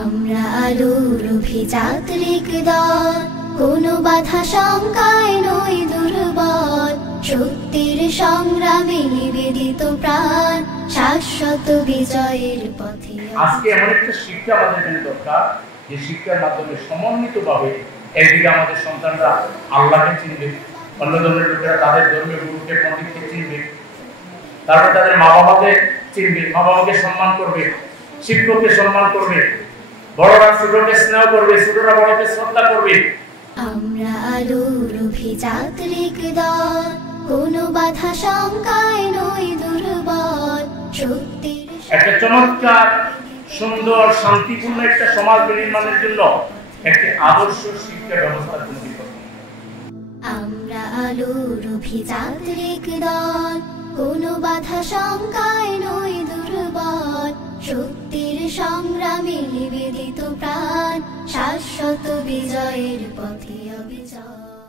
আমরা আলোর অভিযাত্রিক দল, কোনো বাধা শঙ্কায় নই দুর্বল। সত্যের সংগ্রামে নিবেদিত প্রাণ, শাশ্বত বিজয়ের পথে। আজকে এমন একটা শিক্ষা আমাদের এখানে দরকার, যে শিক্ষার মাধ্যমে সমন্বিতভাবে একদিকে আমাদের সন্তানরা আল্লাহকে চিনবে, অন্য ধর্মের লোকেরা তাদের ধর্মীয় গুরুকে পণ্ডিতকে চিনবে, তারপর তাদের মা বাবাকে চিনবে, মা বাবাকে সম্মান করবে, শিক্ষককে সম্মান করবে, বড়রা ছোটকে স্নেহ করবে, ছোটরা বড়কে শ্রদ্ধা করবে। আমরা আলোর অভিযাত্রিক দল, কোনো বাধা শঙ্কায় নই দুর্বল। সত্যের একটা চমৎকার সুন্দর শান্তিপূর্ণ একটা সমাজ নির্মাণের জন্য একটি আদর্শ শিক্ষা ব্যবস্থা তৈরি করব। আমরা আলোর অভিযাত্রিক দল, কোনো বাধা শঙ্কায় নই দুর্বল। সত্যের সংগ্রামে নিবেদিত প্রাণ, শাশ্বত বিজয়ের পথে অবিচল।